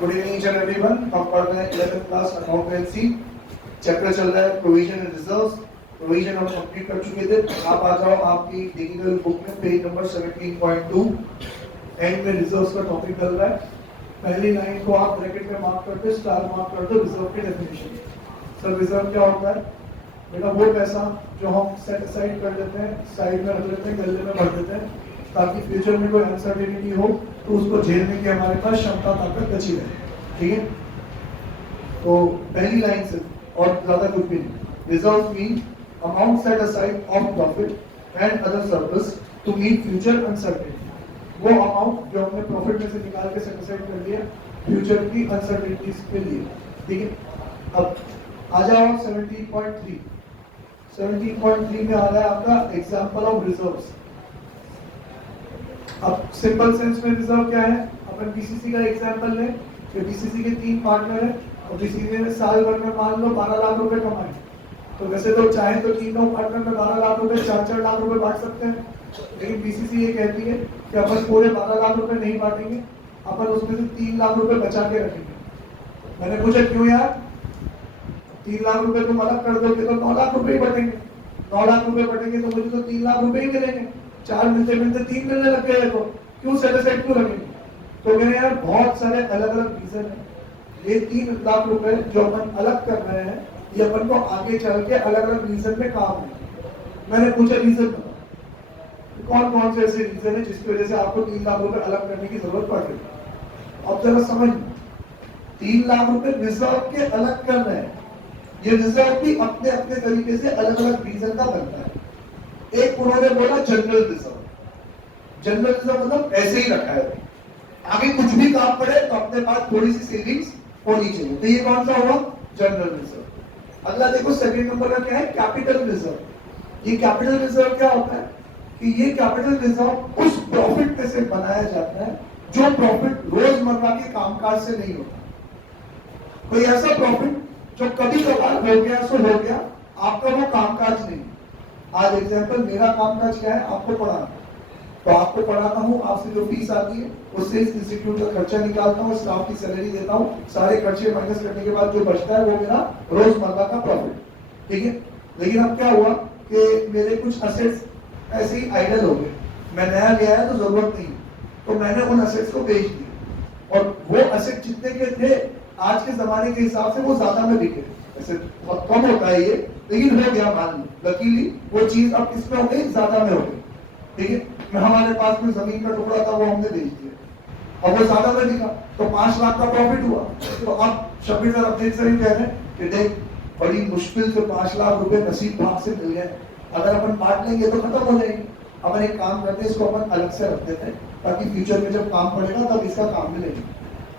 Good evening each and everyone. हम पढ़ रहे हैं 11th क्लास अकाउंटेंसी, चैप्टर चल रहा है प्रोविजन एंड रिजर्व्स। प्रोविजन हम कंप्लीट कर चुके थे। आप आ जाओ आपकी डिजिटल बुक में पेज नंबर 17.2, एंड में रिजर्व्स का टॉपिक चल रहा है। पहली लाइन को आप ब्रैकेट में मार्क करके स्टार मार्क कर दो, रिजर्व की डेफिनेशन। सर रिजर्व क्या होता है बेटा? वो पैसा जो हम सेट असाइड कर देते हैं, साइड में रख लेते हैं, गले में भर देते हैं, ताकि फ्यूचर में कोई अनसर्टेनिटी हो तो उसको झेलने की हमारे पास क्षमता ताकत बची रहे। ठीक है, तो पहली लाइन से और ज्यादा कुछ भी नहीं। Reserve mean amount set aside of profit and other surplus to meet future uncertainty. वो अमाउंट जो हमने प्रॉफिट में से निकाल के सेट असाइड कर दिया फ्यूचर की अनसर्टेनिटीज के लिए। ठीक है, अब आ जाओ 17.3। 17.3 में आ रहा है आपका एग्जाम्पल ऑफ रिजर्व्स। अब सिंपल सेंस में रिजर्व क्या है? अपन बीसीसी का एग्जांपल लें कि बीसीसी के 3 पार्टनर हैं और बीसीसी ने साल भर में मान लो 12 लाख रुपए कमाए। तो वैसे तो चाहे तो तीनों पार्टनर में 12 लाख रुपए 4-4 लाख रुपए बांट सकते हैं, लेकिन बीसीसी ये कहती है कि अपन पूरे 12 लाख रुपए नहीं बांटेंगे, अपन उसमें से 3 लाख रुपए बचा के रखेंगे। मैंने पूछा क्यों यार? 3 लाख रुपए तुम अलग कर दोगे तो 9 लाख रुपए ही बटेंगे। 9 लाख रुपए बटेंगे तो मुझे तो 3 लाख रुपए ही मिलेंगे। 4 मिलते मिलते 3 मिलने लग गए, तो क्यों सेट असाइड क्यों रखेंगे? तो मैंने यार बहुत सारे अलग अलग रीजन है। ये 3 लाख रुपए जो अपन अलग कर रहे हैं ये अपन को आगे चल के अलग अलग रीजन में काम है। मैंने पूछा रीजन बताओ, कौन कौन से ऐसे रीजन है जिसकी वजह से आपको 3 लाख रुपए अलग करने की जरूरत पड़ रही है? अब जरा समझ, 3 लाख रुपए रिजर्व के अलग कर रहे हैं। ये रिजर्व भी अपने अपने तरीके से अलग अलग रीजन का बनता है। एक उन्होंने बोला जनरल रिजर्व। जनरल रिजर्व मतलब ऐसे ही रखा है, आगे कुछ भी काम पड़े तो अपने पास थोड़ी सी सेविंग्स होनी चाहिए। तो ये कौन सा होगा? General reserve. अगला देखो सेकंड नंबर का क्या है? Capital reserve. ये कैपिटल रिजर्व क्या होता है कि ये कैपिटल रिजर्व उस प्रॉफिट में से बनाया जाता है जो प्रॉफिट रोजमर्रा के कामकाज से नहीं होता। कोई ऐसा प्रॉफिट जो कभी कभार हो गया सो हो गया, आपका वो कामकाज नहीं। आज एग्जांपल मेरा कामकाज क्या है? आपको पढ़ाना। तो आपको पढ़ाता हूँ, आपसे जो फीस आती है उससे इस इंस्टीट्यूट का खर्चा निकालता हूँ, स्टाफ की सैलरी देता हूँ, सारे खर्चे माइनस करने के बाद जो बचता है वो मेरा रोजमर्रा का प्रॉफिट। ठीक है, लेकिन अब क्या हुआ कि मेरे कुछ असेट्स ऐसे ही आइडल हो गए, मैं नया ले आया तो जरूरत नहीं, तो मैंने उन असेट्स को बेच दिया। और वो असेट जितने के थे आज के जमाने के हिसाब से वो ज्यादा में बिके। ऐसे बहुत कम होता है ये, लेकिन हो गया मान लो लकीली वो चीज अब किसमें हो गई? ज्यादा में हो गई। ठीक है, हमारे पास में जमीन का टुकड़ा था वो हमने बेच दिया, अब वो ज्यादा में बिका तो 5 लाख का प्रॉफिट हुआ। तो अब शब्बीर सर अपडेट से ही कह रहे हैं कि देख बड़ी मुश्किल से 5 लाख रुपए नसीब भाग से मिल गए, अगर अपन बांट लेंगे तो खत्म हो जाएंगे। अपन एक काम करते हैं, इसको अपन अलग से रख देते हैं ताकि फ्यूचर में जब काम पड़ेगा तब इसका काम मिलेगा।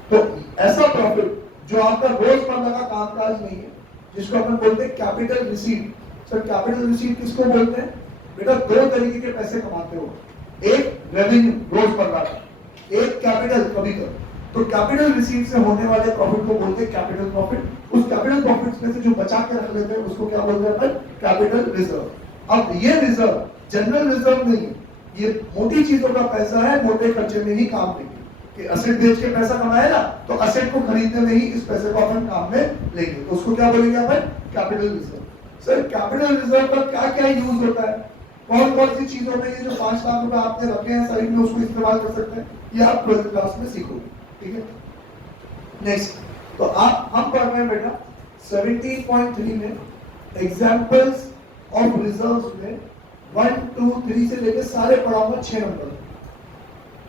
तो ऐसा प्रॉफिट जो आपका रोजमर्रा का कामकाज नहीं है, जिसको अपन बोलते हैं capital receipt. Sir capital receipt किसको बोलते हैं बेटा? 2 तरीके के पैसे कमाते हो, एक रेवेन्यू रोजमर्रा का, एक कैपिटल कभी कभी। तो कैपिटल रिसीट से होने वाले प्रॉफिट को बोलते हैं कैपिटल प्रॉफिट। उस कैपिटल प्रॉफिट में से जो बचा के रख लेते हैं उसको क्या बोलते हैं अपन? Capital reserve. अब ये रिजर्व जनरल रिजर्व नहीं है, ये मोटी चीजों का पैसा है, मोटे खर्चे में ही काम देंगे कि असेट बेच के पैसा कमाए ना, तो असेट को खरीदने में ही इस पैसे को अपन काम में लेंगे, तो उसको क्या बोलेंगे अपन? Capital reserve. Sir capital reserve का क्या क्या यूज होता है? कौन कौन सी चीजों में ये जो 5 लाख रुपए आपने रखे हैं साइड में उसको इस्तेमाल कर सकते हैं? ये आप 12th क्लास में सीखोगे। ठीक है, नेक्स्ट तो आप हम पढ़ रहे हैं बेटा 17.3 में एग्जांपल्स ऑफ रिजर्व्स में 1, 2, 3 से लेकर सारे पढ़ाऊंगा 6 नंबर।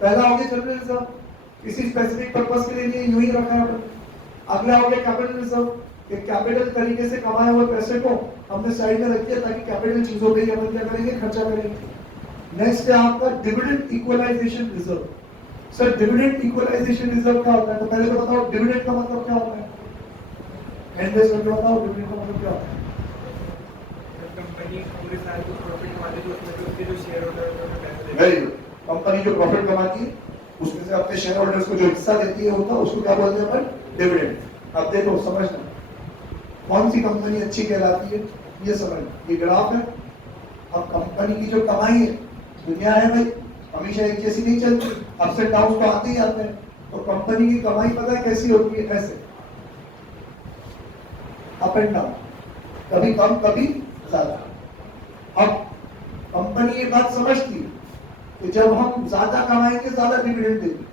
पहला हो गया जनरल रिजर्व, किसी स्पेसिफिक पर्पस के लिए यूं ही रखा है। अगला हो गया कैपिटल रिजर्व, कि कैपिटल तरीके से कमाए हुए पैसे को हमने साइड में रख दिया ताकि कैपिटल चीजों पे ही अपन क्या करेंगे? खर्चा करेंगे। नेक्स्ट है आपका dividend equalisation reserve. Sir dividend equalisation reserve क्या होता है? तो पहले तो बताओ डिविडेंड का मतलब क्या होता है? एनवेस्ट करके बताओ डिविडेंड का मतलब क्या होता है? कंपनी पूरे साल को प्रॉफिट कमाती है, उसमें से उसके जो शेयर होल्डर हैं उन्हें पैसे देती है। Very good. कंपनी जो प्रॉफिट कमाती है उसमें से अपने शेयर होल्डर्स को जो हिस्सा देती है होता है उसको क्या बोलते हैं अपन? डिविडेंड। अब देखो समझना कौन सी कंपनी अच्छी कहलाती है, ये समझ। ये ग्राफ है। अब कंपनी की जो कमाई है, दुनिया है भाई, हमेशा एक जैसी नहीं चलती, अप्स एंड डाउन तो आते ही आते हैं। तो कंपनी की कमाई पता है कैसी होती है? ऐसे अप एंड डाउन, कभी कम कभी ज्यादा। अब कंपनी ये बात समझती है कि जब हम ज्यादा कमाएंगे ज्यादा डिविडेंड देंगे,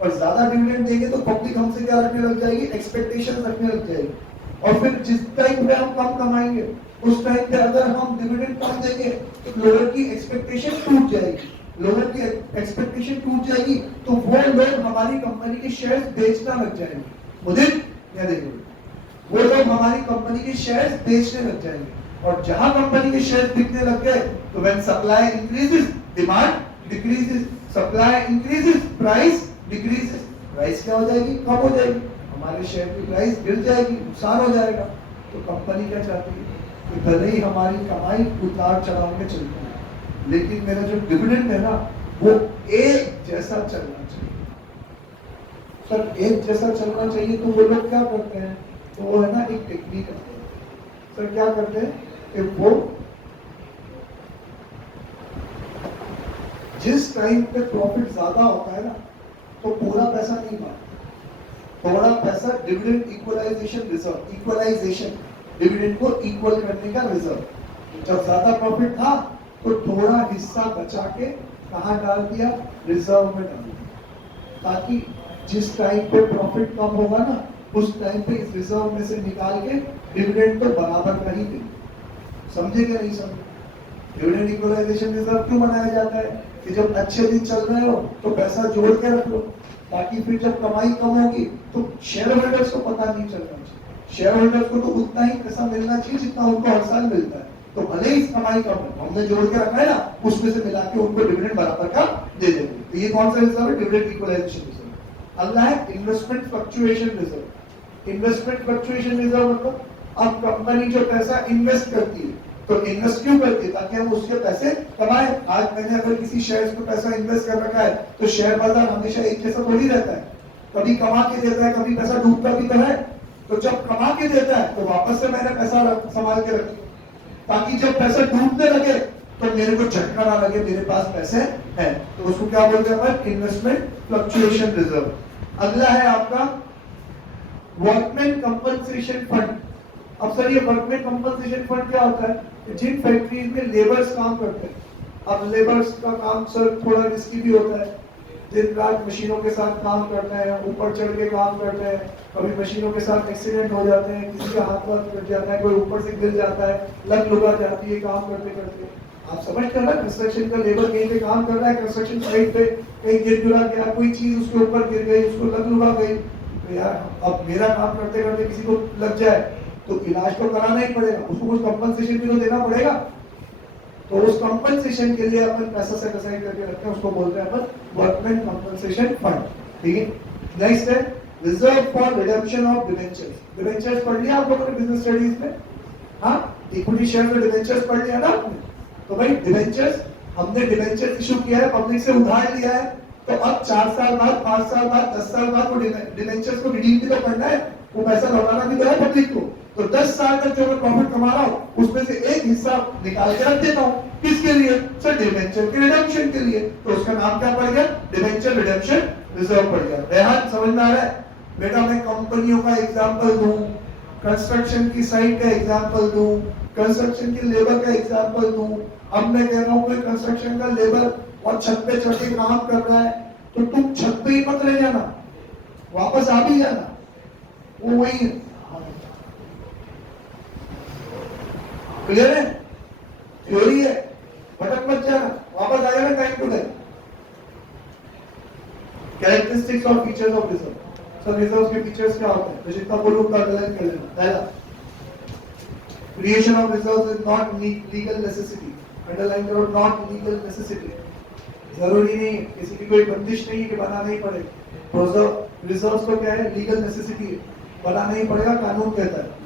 और ज्यादा डिविडेंड देंगे तो पब्लिक हमसे क्या रखने लग जाएगी? एक्सपेक्टेशन रखने लग जाएगी। और फिर जिस टाइम पे हम कम कमाएंगे उस टाइम पे अगर हम डिविडेंड कम देंगे तो लोगों की एक्सपेक्टेशन टूट जाएगी। लोगों की एक्सपेक्टेशन टूट जाएगी तो वो लोग हमारी कंपनी के शेयर्स बेचना लग जाएंगे। मुझे क्या देखो, वो लोग हमारी कंपनी के शेयर्स बेचने लग जाएंगे, और जहां कंपनी के शेयर्स बिकने लग गए तो when supply increases demand decreases, supply increases price decreases, price क्या हो जाएगी? कम हो जाएगी, हमारे शेयर की प्राइस गिर जाएगी, नुकसान हो जाएगा। तो कंपनी क्या चाहती है कि भले ही हमारी कमाई उतार चढ़ाव में चलती है, लेकिन मेरा जो डिविडेंड है ना वो एक जैसा चलना चाहिए। सर एक जैसा चलना चाहिए तो वो लोग क्या करते हैं? तो वो है ना एक टेक्निक है। सर क्या करते हैं कि वो जिस टाइम पे प्रॉफिट ज्यादा होता है ना तो पूरा पैसा नहीं मारते, थोड़ा पैसा dividend equalisation reserve, equalisation dividend को इक्वल करने का रिजर्व। जब ज्यादा प्रॉफिट था तो थोड़ा हिस्सा बचा के कहाँ डाल दिया? रिजर्व में डाल दिया, ताकि जिस टाइम पे प्रॉफिट कम होगा ना उस टाइम पे इस रिजर्व में से निकाल के डिविडेंड तो बराबर का ही देंगे। समझे क्या नहीं समझे? डिविडेंड इक्वलाइजेशन रिजर्व क्यों बनाया जाता है? कि जब अच्छे दिन चल रहे हो तो पैसा जोड़ के रख लो, ताकि फिर जब कमाई कम होगी तो शेयर होल्डर्स को पता नहीं चलना चाहिए। शेयर होल्डर्स को तो उतना ही पैसा मिलना चाहिए जितना उनको हर साल मिलता है। तो भले ही कमाई कम है, हमने जोड़ के रखा है ना, उसमें से मिला के उनको डिविडेंड बराबर का दे देंगे। तो ये कौन सा रिजर्व है? Dividend equalisation reserve. अगला है investment fluctuation reserve. Investment fluctuation reserve मतलब अब कंपनी जो पैसा इन्वेस्ट करती है, तो इन्वेस्ट क्यों करती है? ताकि हम उसके पैसे कमाए। आज मैंने अगर किसी शेयर में पैसा इन्वेस्ट कर रखा है तो शेयर बाजार हमेशा एक जैसा थोड़ी रहता है, कभी कमा के देता है, कभी पैसा डूबता भी तो है। तो जब कमा के देता है तो वापस से मैंने पैसा संभाल के रखी, ताकि जब पैसा डूबने लगे तो मेरे को झटका ना लगे, मेरे पास पैसे हैं। तो उसको क्या बोलते हैं? Investment fluctuation reserve. अगला है आपका वर्कमैन कंपनसेशन फंड। अब सर ये वर्कमैन कंपनसेशन फंड क्या होता है? जिन फैक्ट्रीज में लेबर्स काम करते हैं, अब लेबर्स का काम सर थोड़ा रिस्की भी होता है, दिन रात मशीनों के साथ काम करते हैं, ऊपर चढ़ के काम करते हैं, कभी मशीनों के साथ एक्सीडेंट हो जाते हैं, किसी का हाथ वाथ कट जाता है, कोई ऊपर से गिर जाता है, लग लुगा जाती है काम करते करते। आप समझते हैं ना, कंस्ट्रक्शन का लेबर कहीं पे काम कर रहा है, कंस्ट्रक्शन साइट पे कहीं गिर गिरा गया, कोई चीज उसके ऊपर गिर गई, उसको लग लुगा गई, तो यार अब मेरा काम करते करते किसी को लग जाए तो इलाज तो कराना ही पड़ेगा, उसको कुछ कंपनसेशन भी तो देना पड़ेगा। तो उस कंपनसेशन के लिए अपन पैसा सेट असाइड करके रखते हैं, उसको बोलते हैं अपन वर्कमैन कंपनसेशन फंड। ठीक है, नेक्स्ट है reserve for redemption of debentures. Debentures पढ़ लिया आप लोगों ने बिजनेस स्टडीज में? हाँ, इक्विटी शेयर में डिबेंचर्स पढ़ लिया ना आपने? तो भाई डिबेंचर्स, हमने डिबेंचर्स इशू किया है, पब्लिक से उधार लिया है, तो अब 4 साल बाद, 5 साल बाद, 10 साल बाद वो डिबेंचर्स को रिडीम भी तो करना है, वो पैसा लौटाना भी तो है पब्लिक को। तो 10 साल तक जो मैं प्रॉफिट कमा रहा हूँ उसमें से एक हिस्सा निकाल के रख देता हूँ। किसके लिए? सर डिबेंचर के रिडेम्पशन के लिए। तो उसका नाम क्या पड़ गया? डिबेंचर रिडेम्पशन रिजर्व पड़ गया। रेहान समझ में आ रहा है? बेटा मैं कंपनियों का एग्जांपल दूं, कंस्ट्रक्शन की साइट का एग्जांपल दूं, कंस्ट्रक्शन की लेबर का एग्जांपल दूं। अब मैं कह रहा हूँ कोई कंस्ट्रक्शन का लेबर और छत पे चढ़ के काम कर रहा है, तो तुम छत पे ही मत रह जाना, वापस आ भी जाना, वो वही है। क्लियर है? थ्योरी है, भटक मत जाना, वापस आ जाना टाइम टू टाइम। कैरेक्टरिस्टिक्स और features of reserve. Sir reserve के फीचर्स क्या होते हैं? तो जितना बोलूं उतना अंडरलाइन कर लेना। पहला, creation of reserves is not legal necessity. Underline करो, नॉट लीगल नेसेसिटी। जरूरी नहीं है, किसी की कोई बंदिश नहीं है कि बनाना ही पड़े। रिजर्व्स तो क्या है? लीगल नेसेसिटी है, बनाना ही पड़ेगा, कानून कहता है।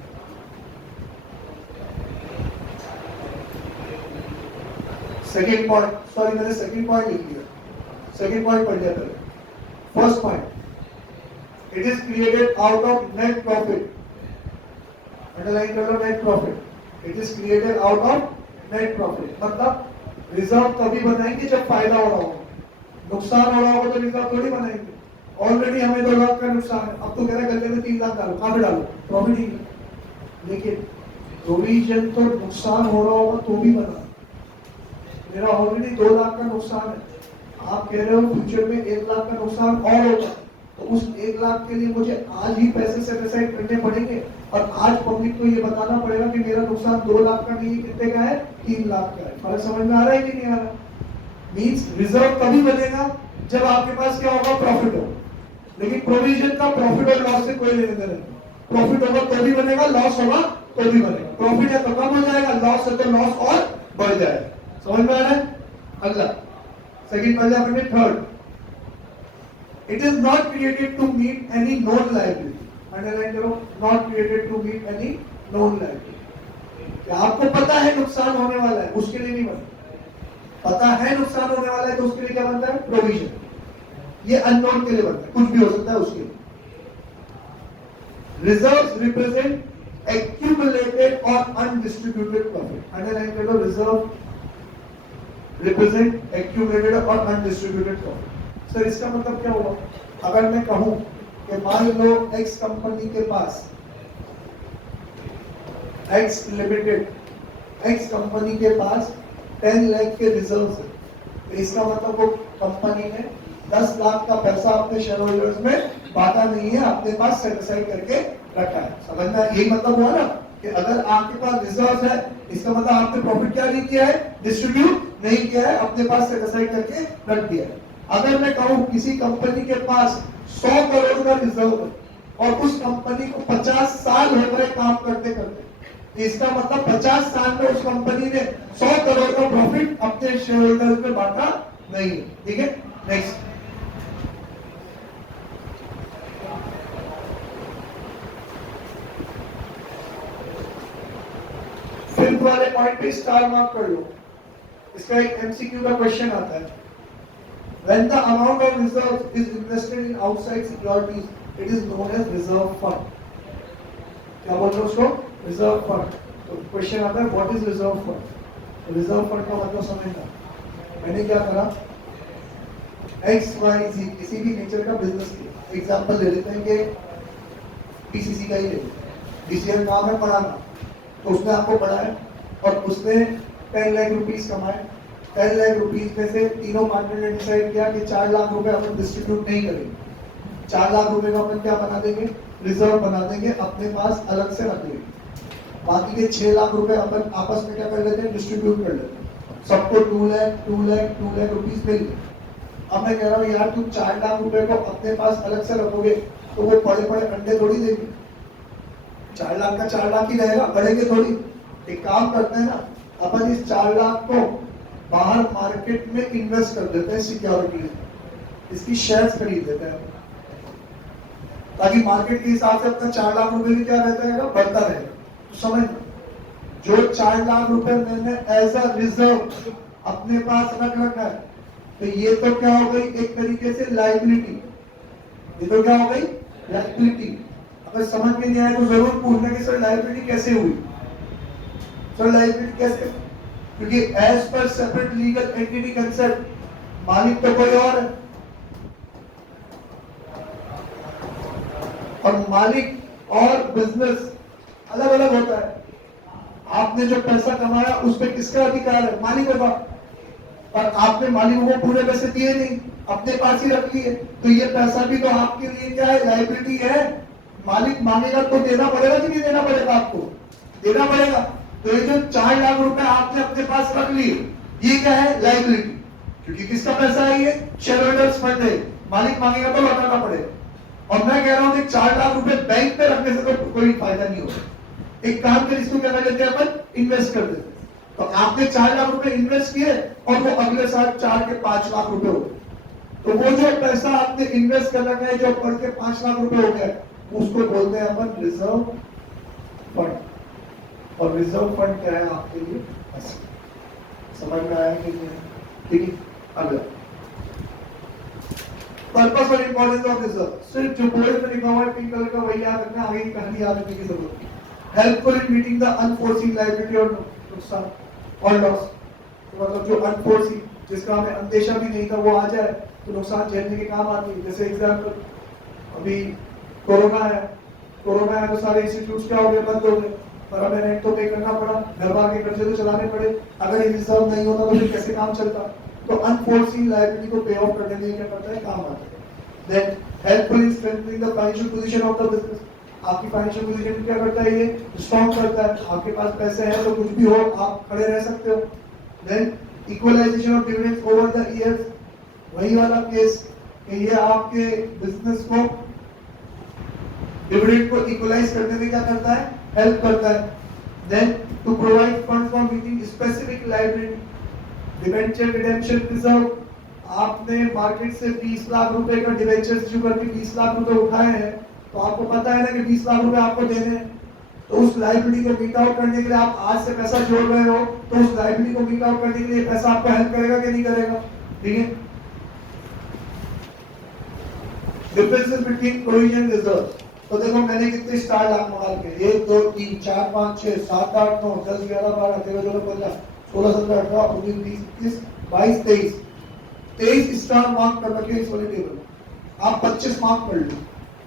सेकेंड पॉइंट, सॉरी मैंने सेकेंड पॉइंट लिख दिया, सेकेंड पॉइंट पढ़ लिया पहले। First point, it is created out of net profit. Underline कर लो, net profit. It is created out of net profit, मतलब रिजर्व तभी बनाएंगे जब फायदा हो रहा होगा, नुकसान हो रहा होगा तो रिजर्व थोड़ी बनाएंगे। ऑलरेडी हमें 2 लाख का नुकसान है, अब तो कह रहा है गले में 3 लाख डालो, कहाँ पे डालो, प्रॉफिट ही नहीं। देखिए प्रोविजन तो नुकसान हो रहा होगा तो भी बना, मेरा ऑलरेडी 2 लाख का नुकसान है, आप कह रहे हो फ्यूचर में 1 लाख का नुकसान और होगा, तो उस 1 लाख के लिए मुझे आज ही पैसे सेट असाइड करने पड़ेंगे और आज पब्लिक को ये बताना पड़ेगा कि मेरा नुकसान 2 लाख का नहीं, कितने का है, 3 लाख का है। फर्क समझ में आ रहा है कि नहीं आ रहा? मींस रिजर्व तभी बनेगा जब आपके पास क्या होगा, प्रॉफिट होगा। लेकिन प्रोविजन का प्रॉफिट और लॉस से कोई लेने देना नहीं, प्रॉफिट होगा तो भी बनेगा, लॉस होगा तो भी बनेगा, प्रॉफिट है तो कम हो जाएगा, लॉस है तो लॉस और बढ़ जाएगा। समझ में आ रहा है? अगला सेकंड पहले अपने third, it is not created to meet any known liability, underline करो, not created to meet any known liability। क्या आपको पता है नुकसान होने वाला है, उसके लिए नहीं बनता, पता है नुकसान होने वाला है तो उसके लिए क्या बनता है, प्रोविजन। ये अननोन के लिए बनता है, कुछ भी हो सकता है उसके लिए। रिजर्व्स रिप्रेजेंट एक्यूमुलेटेड और अनडिस्ट्रीब्यूटेड प्रॉफिट, अंडरलाइन करो, रिजर्व रिप्रेजेंट एक्यूमुलेटेड और अनडिस्ट्रीब्यूटेड प्रॉफिट। सर इसका मतलब क्या हुआ, अगर मैं कहूं कि मान लो एक्स कंपनी के पास, एक्स लिमिटेड, एक्स कंपनी के पास 10 लाख के रिजर्व्स है, तो इसका मतलब वो कंपनी ने 10 लाख का पैसा अपने शेयर होल्डर्स में बांटा नहीं है, अपने पास सेट असाइड करके रखा है। समझ में यही मतलब हुआ ना कि अगर आपके पास रिजर्व है, इसका मतलब आपने प्रॉफिट क्या नहीं किया है, डिस्ट्रीब्यूट नहीं किया है, अपने पास सेट असाइड करके रख दिया है। अगर मैं कहूं किसी कंपनी के पास 100 करोड़ का रिजर्व है और उस कंपनी को 50 साल हो गए काम करते करते, इसका मतलब 50 साल में उस कंपनी ने 100 करोड़ का प्रॉफिट अपने शेयर होल्डर्स में बांटा नहीं है। ठीक है, नेक्स्ट फिफ्थ वाले पॉइंट पे स्टार मार्क कर लो, इसका एक एमसीक्यू का क्वेश्चन आता है। When the amount of reserves is invested in outside securities, it is known as reserve fund. क्या बोल रहे हो उसको, रिजर्व फंड। तो क्वेश्चन आता है व्हाट इज रिजर्व फंड, तो रिजर्व फंड का मतलब समझना, मैंने क्या करा, एक्स वाई जी किसी भी नेचर का बिजनेस किया, एग्जांपल ले लेते हैं कि पीसीसी का ही ले, डीसीएल काम है पढ़ाना, तो उसने आपको पढ़ाया और उसने 10 लाख रुपीस कमाए, 10 लाख रुपीस में से तीनों पार्टनर ने डिसाइड किया कि 4 लाख रुपए अपन डिस्ट्रीब्यूट नहीं करेंगे, 4 लाख रुपए का अपन क्या बना देंगे, रिजर्व बना देंगे, अपने पास अलग से रख लेंगे, बाकी के 6 लाख रुपए अपन आपस में क्या कर लेते हैं, डिस्ट्रीब्यूट कर लेते हैं, सबको 2 लाख रुपीस मिल गए। अब मैं कह रहा हूँ यार तुम 4 लाख रुपए को अपने पास अलग से रखोगे तो वो पड़े पड़े अंडे थोड़ी देंगे, 4 लाख का 4 लाख ही रहेगा, बढ़ेंगे थोड़ी। एक काम करते हैं ना, अपन इस 4 लाख को बाहर मार्केट में इन्वेस्ट कर देते हैं, सिक्योरिटीज, इसकी शेयर्स खरीद लेते हैं, ताकि मार्केट के हिसाब से अपना 4 लाख रुपए भी क्या रहता है, बढ़ता रहेगा। तो समझ, जो 4 लाख रुपए मैंने एज अ रिजर्व अपने पास रख रखा है, तो ये तो क्या हो गई एक तरीके से लायबिलिटी, ये तो क्या हो गई लायबिलिटी। अगर समझ में नहीं आया तो जरूर पूछना कि सर लायबिलिटी कैसे हुई, सर लायबिलिटी कैसे, क्योंकि as per separate legal entity concept मालिक तो कोई और है, और मालिक और बिजनेस अलग अलग होता है। आपने जो पैसा कमाया उस पर किसका अधिकार है, मालिकों का, और आपने मालिकों को पूरे पैसे दिए नहीं, अपने पास ही रख लिए, तो ये पैसा भी तो आपके लिए क्या है, लायबिलिटी है। मालिक मांगेगा तो देना पड़ेगा कि नहीं देना पड़ेगा, आपको देना पड़ेगा। तो ये जो 4 लाख रुपए आपने अपने पास रख लिए, ये क्या है, लायबिलिटी, क्योंकि किसका पैसा है, ये शेयर होल्डर्स फंड है, मालिक मांगेगा तो लौटाना पड़ेगा। और मैं कह रहा हूं कि 4 लाख रुपए बैंक में रखने से तो कोई फायदा नहीं होगा, एक काम कर इसको क्या करते हैं अपन, इन्वेस्ट कर देते हैं। तो आपने 4 लाख रुपए इन्वेस्ट किए और वो अगले साल 4 के 5 लाख रुपए हो गए, तो वो जो पैसा आपने इन्वेस्ट कर रखा है जो बढ़ के 5 लाख रुपए हो गया, उसको बोलते हैं अपन रिजर्व फंड। और रिजर्व फंड क्या है आपके लिए, समझ में आया कि नहीं? ठीक है, अगला पर्पस और इंपॉर्टेंस ऑफ रिजर्व, सिर्फ जो बोर्ड में लिखा हुआ है पिंक कलर का वही याद रखना, आगे की कहानी याद रखने की जरूरत नहीं। Helpful in meeting the enforcing liability और नुकसान और लॉस, तो मतलब जो अनफोर्सिंग जिसका हमें अंदेशा भी नहीं था वो आ जाए तो नुकसान झेलने के काम आती है। जैसे एग्जाम्पल अभी कोरोना है, कोरोना है तो सारे इंस्टीट्यूट क्या हो गए, बंद हो गए, पर हमें रेंट तो पे करना पड़ा, घर बार के कर्जे तो चलाने पड़े। अगर ये रिजर्व नहीं होता तो फिर कैसे काम चलता? तो अनफोर्सिंग लायबिलिटी को पे ऑफ करने में क्या करता है, काम आता है। Then helpful in strengthening the financial position of the business, आपकी फाइनेंशियल पोजीशन क्या करता है, ये स्ट्रॉन्ग करता है। आपके पास पैसे हैं तो कुछ भी हो आप खड़े रह सकते हो। Then equalisation of dividends over the years, वही वाला केस कि ये आपके बिजनेस को डिविडेंड को इक्वलाइज करने में क्या करता है, हेल्प करता है। Then to provide funds for meeting specific liability, debenture redemption reserve, आपने मार्केट से 20 लाख रुपए का डिबेंचर इशू करके 20 लाख रुपए उठाए हैं, तो आपको पता है ना कि 20 लाख रुपए आपको देने हैं, तो उस लायबिलिटी को मीट आउट करने के लिए आप आज से पैसा जोड़ रहे हो, तो उस लायबिलिटी को मीट आउट करने के लिए पैसा आपको हेल्प करेगा कि नहीं करेगा? ठीक है। डिफरेंसेस बिटवीन प्रोविजन रिजर्व, तो देखो मैंने कितने स्टार लाख मंगा के 1 2 3 4 5 6 7 8 9 10 11 12 13 14 15 16 17 18 19 20 21 22 23 स्टार मार्क कर रखे इस वाले टेबल, आप 25 मार्क कर लो।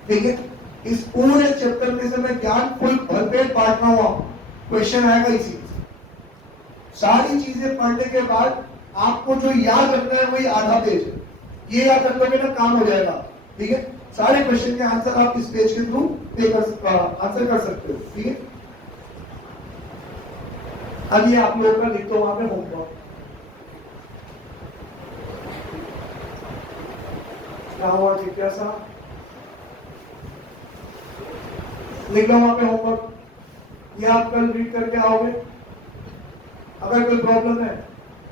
ठीक है, इस पूरे चैप्टर में से मैं ज्ञान फुल भरपेट बांट रहा हूं, क्वेश्चन आएगा इसी सारी चीजें पढ़ने के बाद आपको जो याद रखना है वही आधा पेज है, ये याद रख लोगे ना काम हो जाएगा। ठीक है, सारे क्वेश्चन के आंसर आप इस पेज के थ्रू आंसर कर सकते हो। ठीक है, अब ये आप लोगों का लिख दो वहां पे होमवर्क, क्या हुआ जिज्ञासा, लिख लो वहां पे होमवर्क, ये आप कल रीड करके आओगे। अगर कोई प्रॉब्लम है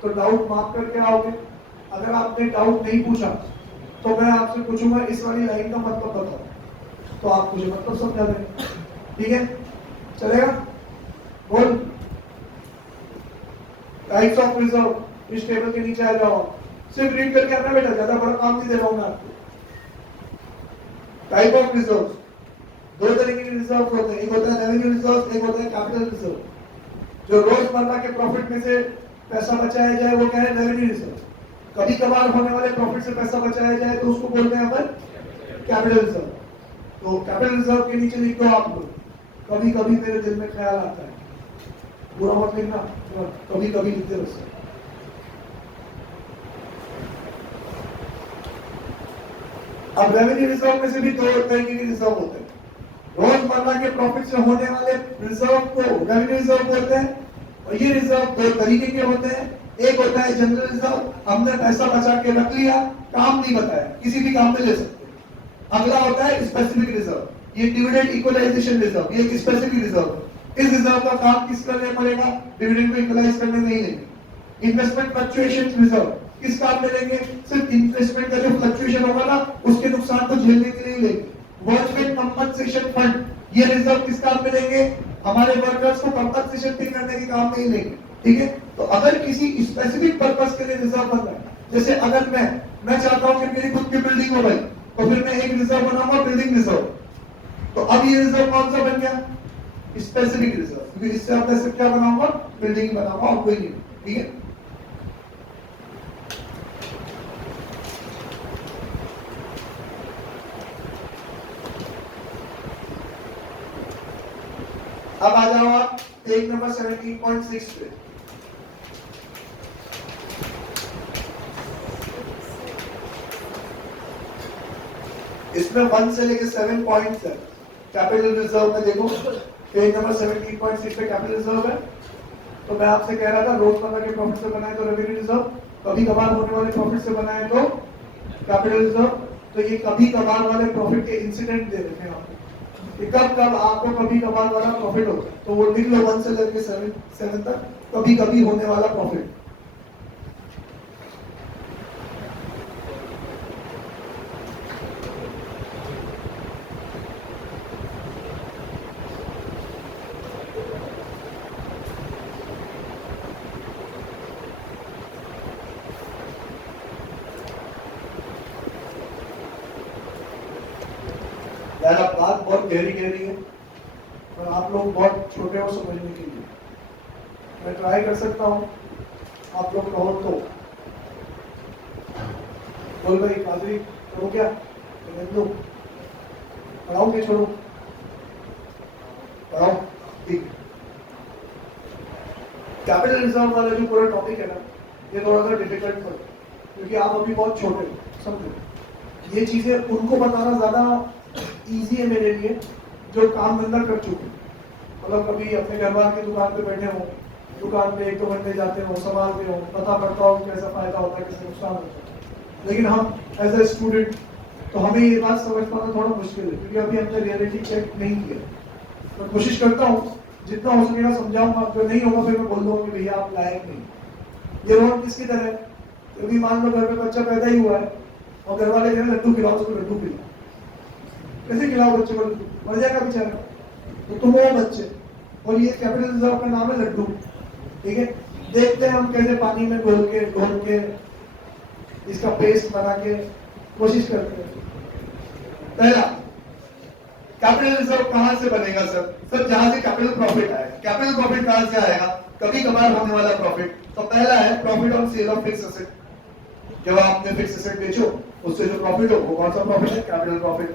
तो डाउट मार्क करके आओगे। अगर आपने डाउट नहीं पूछा तो मैं आपसे पूछूंगा इस वाली लाइन का मतलब बताओ, तो आप मुझे मतलब समझा देंगे। ठीक है, चलेगा? बोल, टाइप्स ऑफ रिजर्व, इस टेबल के नीचे आ जाओ, सिर्फ रीड करके आना बेटा, ज्यादा बड़ा काम नहीं दे रहा हूं मैं आपको। टाइप ऑफ रिजर्व, दो तरीके के रिजर्व होते हैं, एक होता है रेवेन्यू रिजर्व, एक होता है कैपिटल रिजर्व। जो रोजमर्रा के प्रॉफिट में से पैसा बचाया जाए वो क्या है, रेवेन्यू रिजर्व। कभी कभार होने वाले प्रॉफिट से पैसा बचाया जाए तो उसको बोलते हैं अपन कैपिटल रिजर्व। तो कैपिटल रिजर्व के नीचे लिख दो आप लोग, कभी कभी मेरे दिल में ख्याल आता है, बुरा मत लिखना, कभी कभी लिखते रहो। अब रेवेन्यू रिजर्व में से भी दो तरीके के रिजर्व होते हैं। रोजमर्रा के प्रॉफिट से होने वाले रिजर्व को रेवेन्यू रिजर्व बोलते हैं, और ये रिजर्व दो तरीके के होते हैं। एक होता है जनरल रिजर्व, हमने पैसा बचा के रख लिया, काम नहीं बताया, किसी भी काम में ले सकते हैं। अगला होता है स्पेसिफिक रिजर्व, ये डिविडेंड इक्वलाइजेशन रिजर्व, ये एक स्पेसिफिक रिजर्व। इस रिजर्व का काम किस करने पड़ेगा, डिविडेंड को इक्वलाइज करने नहीं लेंगे। इन्वेस्टमेंट फ्लक्चुएशन रिजर्व किस काम में लेंगे, सिर्फ इन्वेस्टमेंट का जो फ्लक्चुएशन होगा ना उसके नुकसान को झेलने के लिए लेंगे। वर्कमेन कंपनसेशन फंड, ये रिजर्व किस काम में लेंगे, हमारे वर्कर्स को कंपनसेशन पे करने के काम में ही लेंगे। ठीक है, तो अगर किसी स्पेसिफिक पर्पस के लिए रिजर्व बन रहा है, जैसे अगर मैं चाहता हूं कि मेरी खुद की बिल्डिंग हो भाई, तो फिर मैं एक रिजर्व बनाऊंगा, बिल्डिंग रिजर्व। तो अब ये रिजर्व कौन सा बन गया, स्पेसिफिक रिजर्व, क्योंकि इससे अब मैं क्या बनाऊंगा, बिल्डिंग बनाऊंगा और कोई नहीं। ठीक है, अब आ जाओ आप पेज नंबर 17.6 पे। इसमें 1 से लेकर 7 पॉइंट्स है। कैपिटल रिजर्व में देखो पेज नंबर 17.6 पे कैपिटल रिजर्व है। तो मैं आपसे कह रहा था रोजमर्रा के प्रॉफिट से बनाए तो रेवेन्यू रिजर्व, कभी कभार होने वाले प्रॉफिट से बनाए तो कैपिटल रिजर्व। तो ये कभी कभार वाले प्रॉफिट के इंसिडेंट दे रखे हैं आपको, कब कब आपको कभी कभार वाला प्रॉफिट होता है, तो वो लिख लो 1 से लेकर 7 तक, कभी कभी होने वाला प्रॉफिट। यार अब बात बहुत गहरी है, और आप लोग बहुत छोटे हो समझने के लिए। मैं ट्राई कर सकता हूँ, आप लोग कहो तो बोल भाई कादरी करो क्या लो पढ़ाओ के छोड़ो पढ़ाओ ठीक। कैपिटल रिजर्व वाला जो पूरा टॉपिक है ना ये थोड़ा सा डिफिकल्ट है क्योंकि आप अभी बहुत छोटे हो समझो। ये चीजें उनको बताना ज्यादा इजी है मेरे लिए जो काम धंधा कर चुके, मतलब कभी अपने घर बार की दुकान पे बैठे हो, दुकान पे 1-2 घंटे जाते हो, संभालते हो, पता पड़ता हो कैसा फायदा होता है कैसे नुकसान होता है। लेकिन हम एज ए स्टूडेंट तो हमें ये बात समझ पाना थोड़ा मुश्किल है क्योंकि अभी हमने रियलिटी चेक नहीं किया। तो कोशिश करता हूँ जितना हो सकेगा समझाऊंगा, जो नहीं होगा फिर मैं बोल दूंगा कि भैया आप लायक नहीं। ये रोड किसकी तरह है, क्योंकि मान लो घर में बच्चा पैदा ही हुआ है और घर वाले कह रहे लड्डू खिलाओ, उसको लड्डू खिलाओ, कैसे खिलाओ बच्चे को लड्डू, मर जाएगा बेचारा। तो तुम वो बच्चे और ये कैपिटल रिजर्व का नाम है लड्डू, ठीक है। देखते हैं हम कैसे पानी में घोल के इसका पेस्ट बना के कोशिश करते हैं। पहला कैपिटल रिजर्व कहां से बनेगा सर जहां से कैपिटल प्रॉफिट आएगा। कैपिटल प्रॉफिट कहां से आएगा, कभी कभार होने वाला प्रॉफिट। तो पहला है profit on sale of fix asset. जब आपने फिक्स एसेट बेचो उससे जो प्रॉफिट हो वो कौन सा प्रॉफिट है, कैपिटल प्रॉफिट।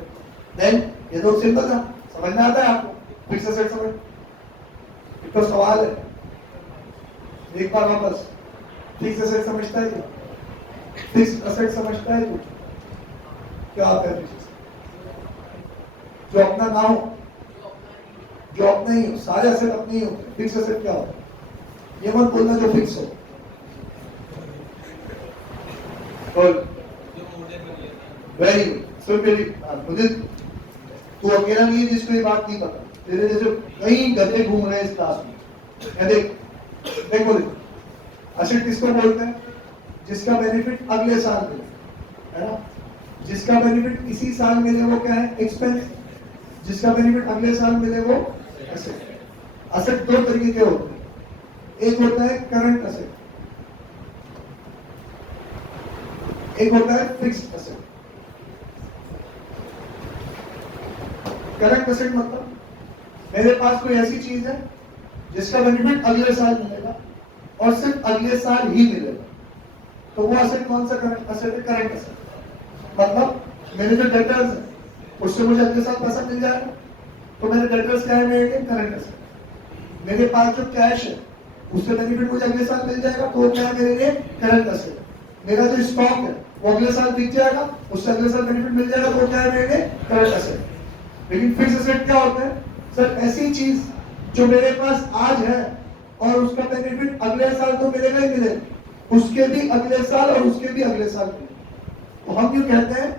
देन ये तो सिंपल था, समझ में आता है आपको, फिक्स एसेट समझ। तो सवाल है एक बार वापस, फिक्स एसेट समझता है क्या, फिक्स एसेट समझता है क्या होता है, जो अपना ना हो, जो अपना ही हो, सारे एसेट अपने ही होते हैं। फिक्स एसेट क्या होता है, ये मत बोलना जो फिक्स हो। Very good. सो मुझे तू अकेला नहीं है जिसको ये बात नहीं पता, तेरे जैसे कई गधे घूम रहे हैं इस क्लास में। देखो एसेट किसको बोलते हैं, जिसका बेनिफिट अगले साल मिले, है ना। जिसका बेनिफिट इसी साल मिले वो क्या है, एक्सपेंस। जिसका बेनिफिट अगले साल मिले वो एसेट। एसेट दो तरीके के होते हैं, एक होता है करंट एसेट, एक होता है फिक्स्ड एसेट। करंट एसेट मतलब मेरे पास कोई ऐसी चीज है जिसका बेनिफिट अगले साल मिलेगा और सिर्फ अगले साल ही मिलेगा, तो वो एसेट कौन सा करंट एसेट है, करंट एसेट। मतलब मेरे जो डेटर्स है उससे मुझे अगले साल पैसा मिल जाएगा, तो मेरे डेटर्स क्या है, मेरे करंट एसेट। मेरे पास जो कैश है उससे बेनिफिट मुझे अगले साल मिल जाएगा, तो क्या है मेरे लिए करंट एसेट। मेरा जो स्टॉक है वो अगले साल बिक जाएगा, उससे अगले साल बेनिफिट मिल जाएगा, तो क्या है मेरे लिए करंट एसेट। लेकिन फिक्स एसेट क्या होता है सर, ऐसी चीज जो मेरे पास आज है और उसका बेनिफिट अगले साल तो मिलेगा ही मिलेगा, उसके भी अगले साल और उसके भी अगले साल मिलेगा। तो हम क्यों कहते हैं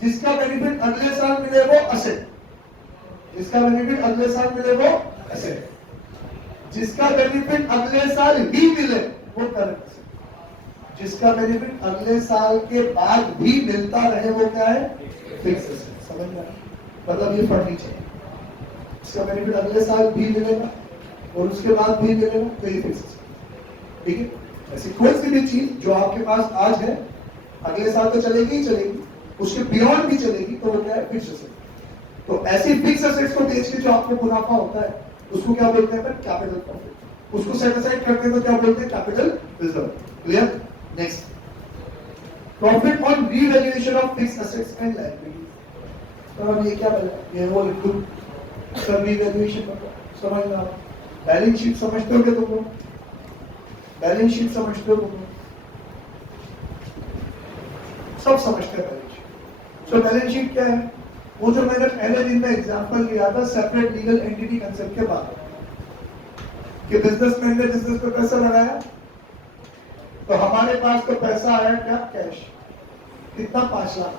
जिसका बेनिफिट अगले साल मिले वो एसेट, जिसका बेनिफिट अगले साल मिले वो एसेट, जिसका बेनिफिट अगले साल ही मिले वो करंट एसेट, जिसका बेनिफिट अगले साल के बाद भी मिलता रहे वो क्या है, फिक्स एसेट। समझ में, मतलब ये फर्क चाहिए, इसका बेनिफिट अगले साल भी मिलेगा और उसके बाद भी मिलेगा, तो ये फिक्स एसेट। ठीक है, ऐसी कोई सी भी चीज जो आपके पास आज है अगले साल तो चलेगी ही चलेगी, उसके बियॉन्ड भी चलेगी, तो वो क्या है, फिक्स एसेट। तो ऐसी फिक्स एसेट्स को बेच के जो आपको मुनाफा होता है उसको क्या बोलते हैं, कैपिटल प्रॉफिट। उसको सेट असाइड करते हैं तो क्या बोलते हैं, capital reserve. Clear. Next, profit on revaluation of fixed assets and liabilities. तो अब ये क्या बोला, ये वो लिख दो सर, रीवैल्यूएशन समझना। बैलेंस शीट समझते हो क्या तुम लोग, बैलेंस शीट समझते हो तुम लोग, सब समझते हैं बैलेंस शीट। तो बैलेंस शीट क्या है, वो जो मैंने पहले दिन में एग्जांपल लिया था सेपरेट लीगल एंटिटी कंसेप्ट के बाद, कि बिजनेसमैन ने बिजनेस पे पैसा लगाया, तो हमारे पास तो पैसा आया क्या, कैश, कितना, 5 लाख।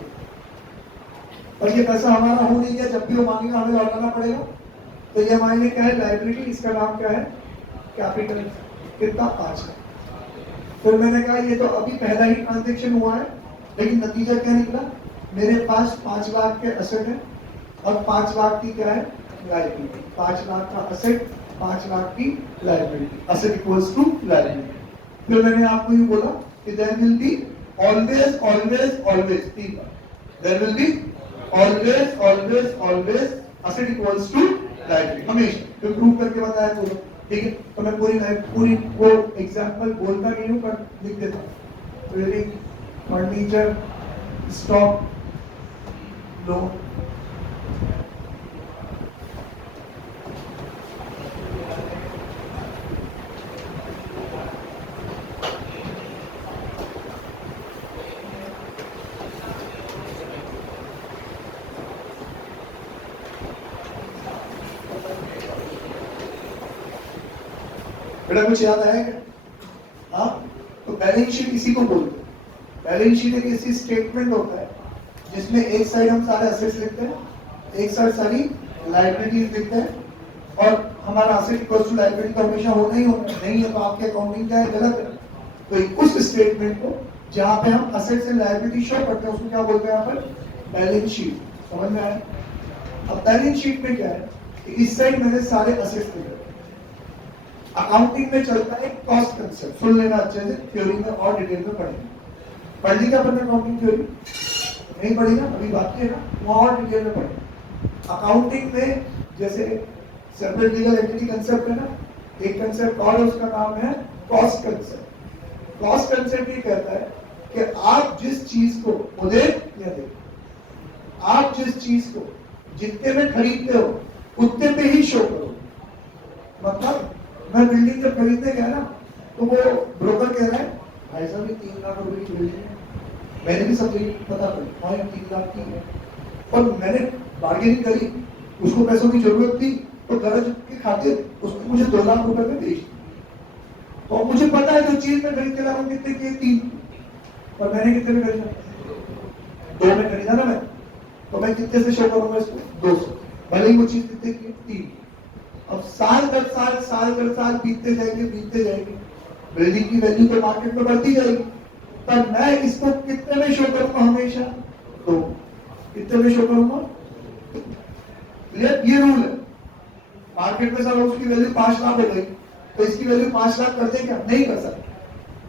और ये पैसा हमारा हो नहीं गया, जब भी वो मांगेगा हमें लौटाना पड़ेगा, तो ये हमारे लिए क्या है, लायबिलिटी। इसका नाम क्या है, कैपिटल। कितना, 5 लाख। फिर मैंने कहा ये तो अभी पहला ही ट्रांजेक्शन हुआ है, लेकिन नतीजा क्या निकला, मेरे पास 5 लाख के एसेट है और 5 लाख की क्या है, लायबिलिटी। 5 लाख का एसेट, 5 लाख की liability, asset equals to liability. फिर मैंने आपको ये बोला कि there will be always always always, 3 बार, there will be always always always asset equals to liability, हमेशा। तो प्रूव करके बताया पूरा, ठीक है। तो मैं पूरी वो एग्जांपल बोलता नहीं हूं पर लिख देता हूं। बिल्डिंग, फर्नीचर, स्टॉक लोन, बेटा कुछ याद आया क्या? हाँ, तो बैलेंस शीट इसी को बोलते हैं। बैलेंस शीट एक ऐसी स्टेटमेंट होता है जिसमें एक साइड हम सारे असेट्स लिखते हैं, एक साइड सारी लायबिलिटीज लिखते हैं, और हमारा असेट इक्वल टू लायबिलिटी तो हमेशा होना ही होना है, नहीं है तो आपके अकाउंटिंग क्या है, गलत है। तो उस स्टेटमेंट को जहाँ पे हम असेट्स एंड लायबिलिटी शो करते हैं उसको क्या बोलते हैं यहाँ पर? Balance sheet. समझ में आया? अब बैलेंस शीट में क्या है कि इस साइड मैंने सारे असेट्स लिखे। अकाउंटिंग में चलता है कॉस्ट कंसेप्ट, सुन लेना अच्छे से, थ्योरी में और डिटेल में पढ़ेंगे। पढ़ ली क्या अपन अकाउंटिंग थ्योरी? नहीं पढ़ी ना, अभी बाकी है ना, वहाँ और डिटेल में पढ़ेंगे। अकाउंटिंग में जैसे सेपरेट लीगल एंटिटी कंसेप्ट है ना, एक कंसेप्ट और है, उसका नाम है कॉस्ट कंसेप्ट। कॉस्ट कंसेप्ट ये कहता है कि आप जिस चीज को उदय या दे, आप जिस चीज को जितने में खरीदते हो उतने पे ही शो करो। मतलब मैं बिल्डिंग जब खरीदने गया ना तो वो ब्रोकर कह रहा है भाई साहब ये 3 लाख रुपए की बिल्डिंग है, मैंने भी सब पता करी और 3 लाख की है, और मैंने बार्गेनिंग करी, उसको पैसों की जरूरत थी तो गरज के खातिर उसने मुझे 2 लाख रुपए में बेच दी। तो मुझे पता है जो चीज में खरीद के लाऊं कितने की? 3, और मैंने कितने में खरीदा? 2 में खरीदा ना मैं, तो मैं कितने से शो करूंगा इसको? 200, भले ही वो चीज कितने की? 3। अब साल दर साल बीतते जाएंगे, बिल्डिंग की वैल्यू तो मार्केट में बढ़ती जाएगी, पर मैं इसको कितने में शो करूंगा? हमेशा 2। कितने में शो करूंगा? ये रूल है। मार्केट में सर उसकी वैल्यू 5 लाख हो गई तो इसकी वैल्यू 5 लाख कर दे क्या? नहीं कर सकते,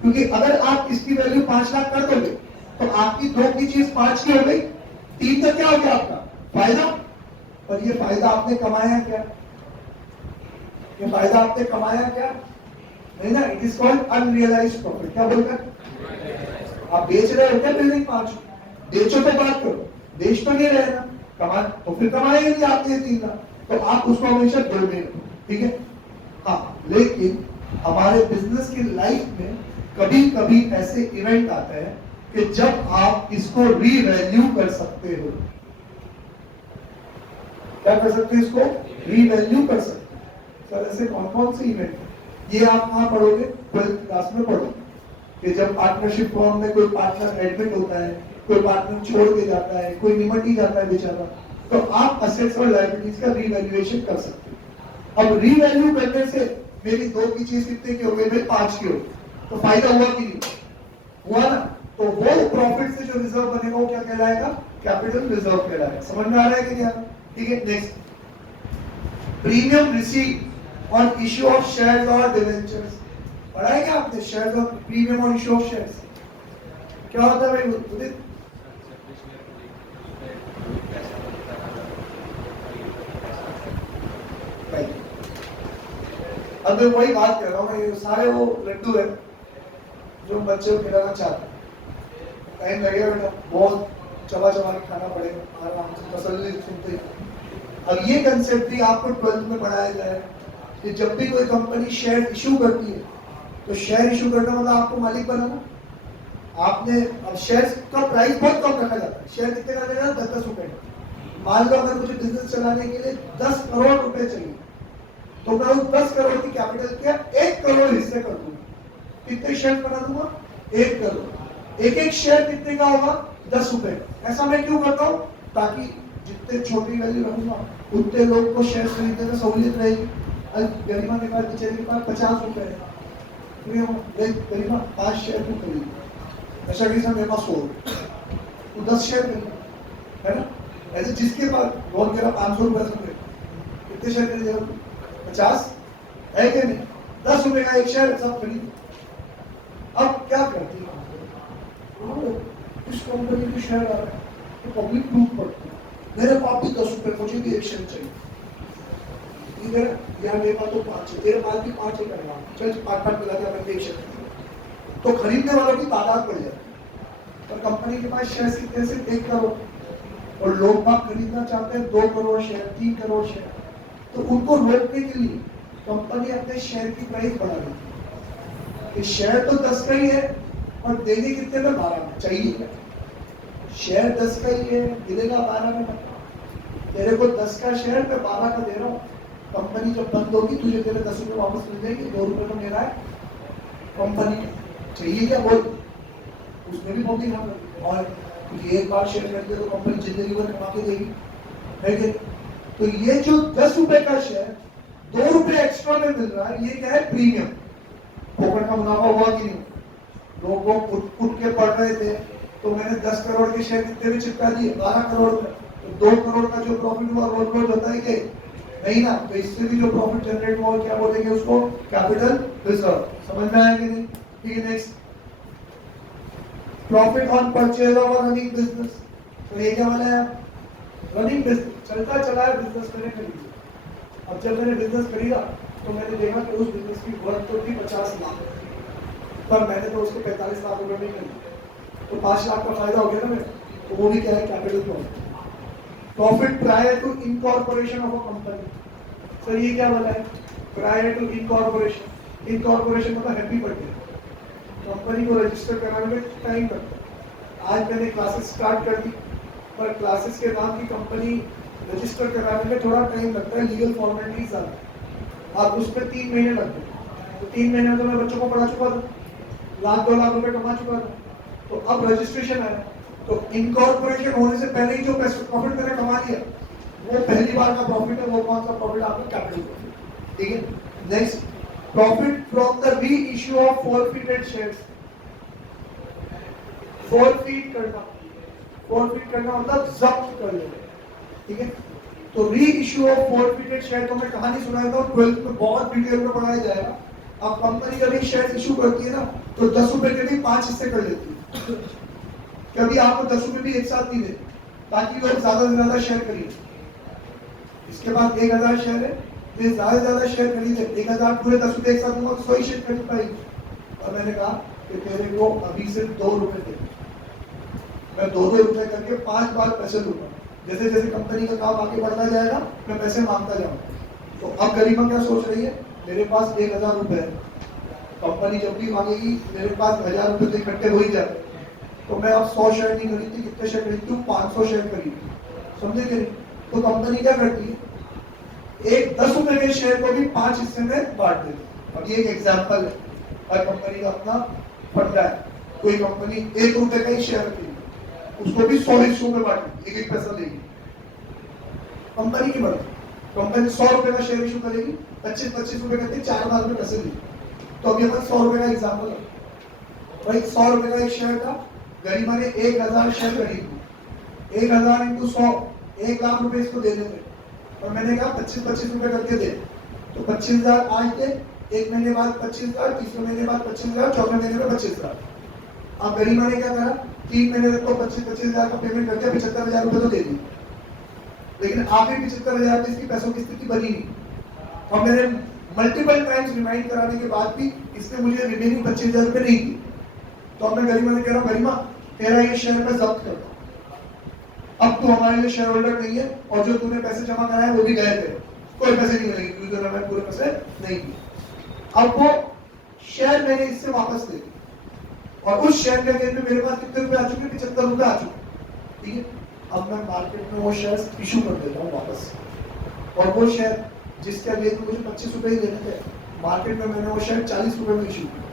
क्योंकि अगर आप इसकी वैल्यू 5 लाख कर दोगे तो आपकी 2 की चीज 5 की हो गई, 3 का क्या हो गया? आपका फायदा। पर ये फायदा आपने कमाया क्या? ये फायदा आपने कमाया क्या? नहीं ना, it is called unrealised profit. क्या बोलकर? आप बेच रहे हो क्या बिल्डिंग 5? बेचो तो बात करो, बेच तो नहीं रहे ना, कमा तो फिर कमाएंगे नहीं आपने 3 लाख, तो आप उसको हमेशा दो में रखो, ठीक है? हाँ, लेकिन हमारे बिजनेस की लाइफ में कभी कभी ऐसे इवेंट आते हैं कि जब आप इसको रीवैल्यू कर सकते हो। क्या कर सकते हैं? इसको रीवैल्यू कर सकते हैं। सर ऐसे कौन कौन से इवेंट है? ये आप कहाँ पढ़ोगे? 12th क्लास में पढ़ोगे कि जब पार्टनरशिप फॉर्म में कोई पार्टनर एडमिट होता है, कोई पार्टनर छोड़ के जाता है, कोई निमट ही जाता है बेचारा, तो आप असेट्स और लायबिलिटीज का रीवैल्यूएशन कर सकते हो। अब रीवैल्यू करने से मेरी 2 की चीज कितने की हो गई? मेरी 5 की हो गई, तो फायदा हुआ कि नहीं हुआ ना? तो वो प्रॉफिट से जो रिजर्व बनेगा वो क्या कहलाएगा? कैपिटल रिजर्व कहलाएगा। समझ में आ रहा है कि क्या? ठीक है, next, premium receive on issue of shares और डिवेंचर्स। पढ़ा है क्या आपने? शेयर्स और प्रीमियम और इश्यू ऑफ शेयर्स क्या होता है भाई? उदित अब मैं वही बात कर रहा हूँ, ये सारे वो लड्डू है जो बच्चे को खिलाना चाहते हैं। टाइम लगेगा बेटा, बहुत चबा चबा के खाना पड़ेगा, आराम से तसल्ली सुनते ही। अब ये कंसेप्ट भी आपको 12th में पढ़ाया गया है कि जब भी कोई कंपनी शेयर इशू करती है तो शेयर इशू करना मतलब आपको मालिक बनाना। आपने अब शेयर का प्राइस बहुत कम रखा जाता है, शेयर कितने का देना? 10-10 रुपए। मान लो अगर मुझे बिजनेस चलाने के लिए 10 करोड़ रुपए चाहिए तो मैं उस 10 करोड़ की कैपिटल के 1 करोड़ हिस्से कर दूंगा। कितने शेयर बना दूंगा? 1 करोड़। एक शेयर कितने का होगा? 10 रुपए। ऐसा मैं क्यों करता हूँ? ताकि जितने छोटी वैल्यू रखूंगा उतने लोग को शेयर खरीदने में सहूलियत रहेगी। गरीबा के पास, बेचारे के पास 50 रुपए है, गरीबा 5 शेयर क्यों खरीद? ऐसा कि मेरे पास 100 तो 10 शेयर खरीद, है ना? ऐसे जिसके पास लोन के 500 रुपए कितने शेयर खरीदेगा? 50 है कि नहीं? 10 रुपए का 1 शेयर सब खरीद। अब क्या करती है इस कंपनी की शेयर आ रहा है तो पब्लिक टूट पड़ती है, मेरे पास भी 10 रुपए, मुझे भी 1 शेयर चाहिए। यार मेरे पास तो 5 है, तेरे पास भी 5 ही करना, चल 5 मिला के अपन 1 शेयर। तो खरीदने वालों की तादाद बढ़ जाती है। और कंपनी के पास शेयर कितने से 1 करोड़, और लोग बाग खरीदना चाहते हैं 2 करोड़ शेयर, 3 करोड़ शेयर, तो उनको रोकने के लिए कंपनी अपने शेयर की प्राइस बढ़ा देती है। शेयर तो 10 का ही है और देने कितने में 12 में चाहिए क्या? शेयर 10 का ही है, मिलेगा 12 में। तेरे को 10 का शेयर मैं 12 का दे रहा हूँ, कंपनी जब बंद होगी तुझे तेरे 10 रुपये वापस मिल जाएंगे, 2 रुपये तो मेरा है कंपनी चाहिए क्या बोल, उसमें भी बहुत ही हम। और क्योंकि एक बार शेयर कर दिया तो कंपनी जिंदगी भर कमा के देगी, है कि? तो ये जो 10 रुपए का शेयर 2 रुपए एक्स्ट्रा में मिल रहा है, ये क्या है? प्रीमियम। फोकट का मुनाफा हुआ कि नहीं? लोग उठ के पढ़ रहे थे तो मैंने 10 करोड़ के शेयर कितने में चिपका दिए? 12 करोड़ में। तो 2 करोड़ का जो प्रॉफिट हुआ रोज रोज होता है कि नहीं ना? तो इससे भी जो प्रॉफिट जनरेट हुआ क्या बोलेंगे उसको? Capital reserve. समझ में आया कि नहीं? ठीक है, next profit on purchase of running business. तो ये क्या वाला है? रनिंग बिजनेस, चलता चला है बिजनेस मैंने खरीदा। अब जब मैंने बिजनेस खरीदा तो मैंने देखा कि उस बिजनेस की वर्थ तो थी 50 लाख, पर मैंने तो उसको 45 लाख रुपए में खरीदा, तो 5 लाख का फायदा हो गया ना मेरे। तो वो भी क्या है? Capital profit. Profit prior to incorporation of a company. Sir ये क्या वाला है? Prior to incorporation. इनकॉर्पोरेशन मतलब हैप्पी बर्थडे। कंपनी को रजिस्टर कराने में टाइम लगता है। आज मैंने क्लासेस स्टार्ट कर दी, पर क्लासेस के नाम की कंपनी रजिस्टर कराने में थोड़ा टाइम लगता है, लीगल फॉर्मेलिटीज ज़्यादा। आप उस पर 3 महीने लगते हैं, तो 3 महीने में तो मैं बच्चों को पढ़ा चुका था, 1-2 लाख रुपए कमा चुका था। तो अब रजिस्ट्रेशन आया, तो इनकॉर्पोरेशन होने से पहले ही जो प्रॉफिट मैंने कमा लिया वो पहली बार का प्रॉफिट है। वो कौन सा प्रॉफिट? आपका कैपिटल प्रॉफिट। ठीक है, नेक्स्ट प्रॉफिट फ्रॉम द री issue of forfeited shares. Forfeit करना, फॉरफिट करना मतलब जब्त कर लेना। ठीक है, तो री इश्यू ऑफ फॉरफिटेड शेयर तो मैं कहानी सुनाया था 12th में, बहुत डिटेल में पढ़ाया जाएगा। अब कंपनी जब शेयर इशू करती है ना तो 10 रुपए के भी 5 हिस्से कर लेती है। कभी आपको 10 रुपए भी एक साथ नहीं देते, ताकि लोग ज्यादा से ज्यादा शेयर खरीदें। इसके बाद 1000 शेयर है, ये ज्यादा से ज्यादा शेयर खरीदे, 1000 पूरे 10 रुपए एक साथ दूंगा तो 100 ही शेयर खरीद पाएगी। और मैंने कहा कि तेरे को अभी सिर्फ 2 रुपए दे, मैं 2-2 रुपए करके 5 बार पैसे दूंगा। जैसे जैसे कंपनी का काम आगे बढ़ता जाएगा मैं पैसे मांगता जाऊंगा। तो अब गरीबा क्या सोच रही है? मेरे पास 1000 रुपए है, कंपनी जब भी मांगेगी मेरे पास 1000 रुपए तो इकट्ठे हो ही जाते, तो मैं अब 100 शेयर नहीं खरीदती, कितने शेयर खरीदती हूँ? 500 शेयर खरीदती। समझे कि नहीं? तो कंपनी क्या करती है? एक 10 रुपए के शेयर को भी 5 हिस्से में बांट देती है। अब ये एक एग्जाम्पल है, हर कंपनी का अपना फंडा है। कोई कंपनी 1 रुपए का ही शेयर रखेगी, उसको भी 100 हिस्सों में बांटेगी, एक एक पैसा लेगी। कंपनी की मर्जी, कंपनी 100 रुपए का शेयर इशू करेगी, 25-25 रुपए करके 4 बार में पैसे देगी। तो अभी हमारे 100 रुपए का एग्जाम्पल है भाई, 100 रुपए का एक शेयर था, गरीबा ने 1000 शेयर खरीदी, 1000 इंटू 100, 1 लाख रुपए इसको दे देते। और मैंने कहा 25-25 रुपए करके दे, तो 25,000 आज दे, 1 महीने बाद 25,000, तीसरे महीने बाद 25,000, चौथे महीने में 25,000। अब गरीबा ने क्या करा? 3 महीने तक तो 25,000 का पेमेंट करके 75,000 रुपए तो दे दी, लेकिन आगे 75,000 की इसकी पैसों की स्थिति बनी नहीं। और मैंने मल्टीपल टाइम्स रिमाइंड कराने के बाद भी इसने मुझे रिमेनिंग 25,000 रुपए नहीं दी। तो अब मैं गरीबा ने कह रहा हूँ, गरीबा तेरा ये शेयर मैं जब्त करता हूँ, अब तू हमारे लिए शेयर होल्डर नहीं है, और जो तूने पैसे जमा कराए वो भी गए थे, कोई पैसे नहीं मिलेंगे क्योंकि तूने पूरे पैसे नहीं दिए। अब वो शेयर मैंने इससे वापस ले ली, और उस शेयर के अगेंस्ट में मेरे पास कितने रुपए आ चुके? 75 रुपए आ चुके। ठीक है, अब मैं मार्केट में वो शेयर इशू कर देता हूँ वापस, और वो शेयर जिसके अगेंस्ट में मुझे 25 रुपए ही लेने थे, मार्केट में मैंने वो शेयर 40 रुपए में इशू किया।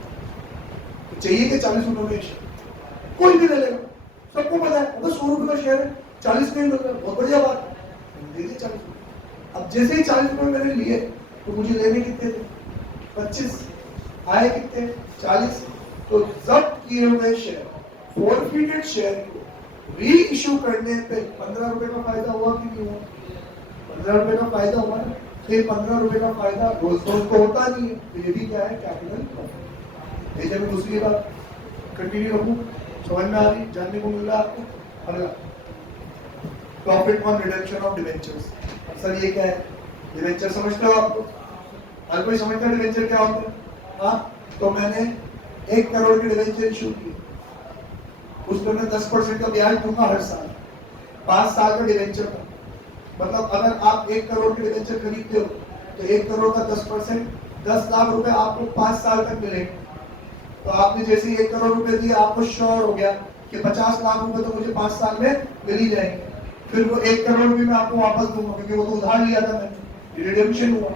तो चाहिए कि 40 रुपए में शेयर कोई भी ले लेगा, सबको पता है। अगर 100 रुपए का शेयर है, 40 में मिल रहा है, बहुत बढ़िया बात है, दे दे 40 रुपए। अब जैसे ही 40 रुपए मैंने लिए तो मुझे लेने कितने थे? 25, आए कितने? 40। तो जब्त किए हुए शेयर, फॉरफिटेड शेयर को री इशू करने पे 15 रुपए का फायदा हुआ कि नहीं हुआ? 15 रुपए का फायदा हुआ ना। ये 15 रुपए का फायदा रोज रोज को होता नहीं है, तो ये भी क्या है? Capital profit. ये जब दूसरी बात कंटिन्यू रखूं, समझ में आ रही, जानने को मिल रहा है आपको? अगला profit on redemption of debentures. Sir ये क्या है? डिबेंचर समझते हो आपको? हर कोई समझता है डिबेंचर क्या होता है? हाँ, तो मैंने 1 करोड़ के डिबेंचर इशू किए, उसमें मैं 10% का ब्याज दूंगा हर साल, 5 साल का डिवेंचर का। मतलब अगर आप 1 करोड़ के डिवेंचर खरीदते हो तो 1 करोड़ का 10%, 10 लाख रुपए आपको 5 साल तक मिलेंगे। तो आपने जैसे 1 करोड़ रुपए दिए, आपको श्योर हो गया कि 50 लाख रुपए तो मुझे 5 साल में मिल ही जाएंगे। फिर वो 1 करोड़ भी मैं आपको वापस दूंगा, क्योंकि वो तो उधार लिया था मैंने, रिडेम्पशन हुआ,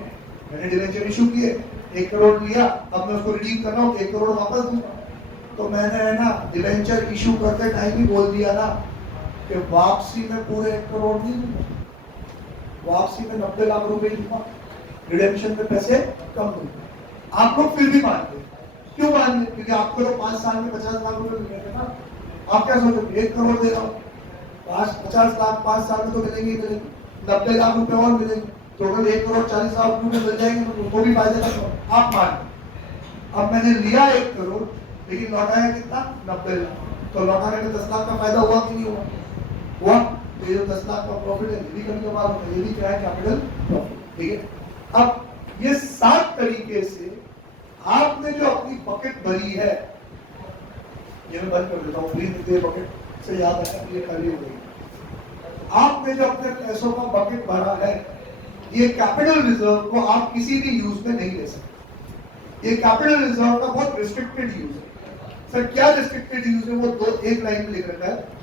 मैंने डिवेंचर इशू किए, 1 करोड़ लिया, अब मैं उसको रिडीम कर रहा हूँ, 1 करोड़ वापस दूंगा। तो मैंने है ना डिवेंचर इशू करते टाइम ही बोल दिया ना कि वापसी में पूरे 1 करोड़ नहीं दूंगा, वापसी में 90 लाख रुपए दूंगा, रिडेम्पशन में पैसे कम दूंगा। आप लोग फिर भी मान गए, क्यों मान गए? क्योंकि आपको तो 5 साल में 50 लाख रुपए मिलेंगे ना। आप क्या सोचोगे, 1 करोड़ दे रहा हूँ, 50 लाख 5 साल में तो मिलेंगे ही मिलेंगे, 90 लाख रुपए और मिलेंगे, तो अगर 1 करोड़ 40 लाख रुपए मिल जाएंगे तो उनको भी फायदा नहीं। आप मान, अब मैंने लिया 1 करोड़ लेकिन लौटाया कितना, 90 लाख, तो लौटाने में 10 लाख का फायदा हुआ कि नहीं हुआ? हुआ। तो ये जो 10 लाख का प्रॉफिट है, ये भी कभी कभार होता है, ये भी क्या है, कैपिटल प्रॉफिट। ठीक है, अब ये 7 तरीके से आपने जो अपनी बकेट भरी है, ये मैं बंद कर देता हूँ, प्लीज बकेट से याद आया, ये खाली हो गई। आपने जो अपने पैसों का बकेट भरा है, ये कैपिटल रिजर्व को आप किसी भी यूज में नहीं ले सकते। ये कैपिटल रिजर्व का बहुत रिस्ट्रिक्टेड यूज है। सर क्या रिस्ट्रिक्टेड यूज है? वो एक लाइन में लिख रखा है,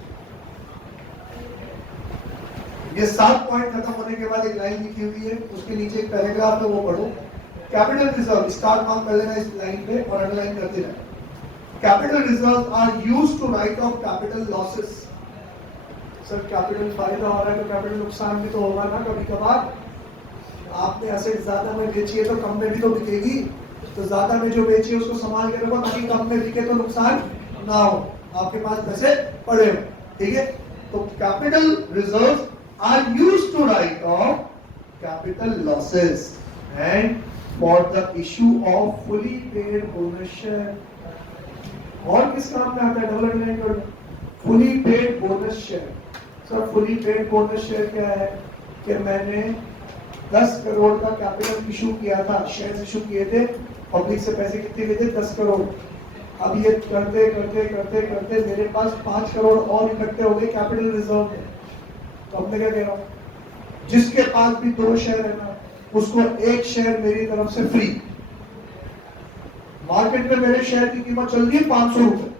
ये 7 पॉइंट खत्म होने के बाद एक लाइन लिखी हुई है, उसके नीचे एक पैराग्राफ है, वो पढ़ो। कैपिटल रिजर्व, स्टार मार्क कर लेना इस लाइन पे और अंडरलाइन करते रहना। Capital reserve are used to write off capital losses. Sir capital फायदा हो रहा है तो कैपिटल नुकसान भी तो होगा ना कभी कभार। आपने एसेट ज्यादा में बेची है तो कम में भी तो बिकेगी, तो ज्यादा में जो बेची है उसको संभाल के रखो ताकि कम में बिके तो नुकसान ना हो, आपके पास पैसे पड़े हो। ठीक है, तो capital reserves are used to write off capital losses and for the issue of fully paid bonus share. और किस काम में आता है? डबल अंडरलाइन कर दो, fully paid bonus share. Sir fully paid bonus share क्या है? कि मैंने 10 करोड़ का कैपिटल इशू किया था, शेयर इशू किए थे, पब्लिक से पैसे कितने लिए थे? 10 करोड़। अब ये करते करते करते करते मेरे पास 5 करोड़ और इकट्ठे हो गए कैपिटल रिजर्व में। तो अब मैं क्या कह रहा हूँ, जिसके पास भी 2 शेयर है ना, उसको 1 शेयर मेरी तरफ से फ्री। मार्केट में मेरे शेयर की कीमत चल रही है 500 रुपए,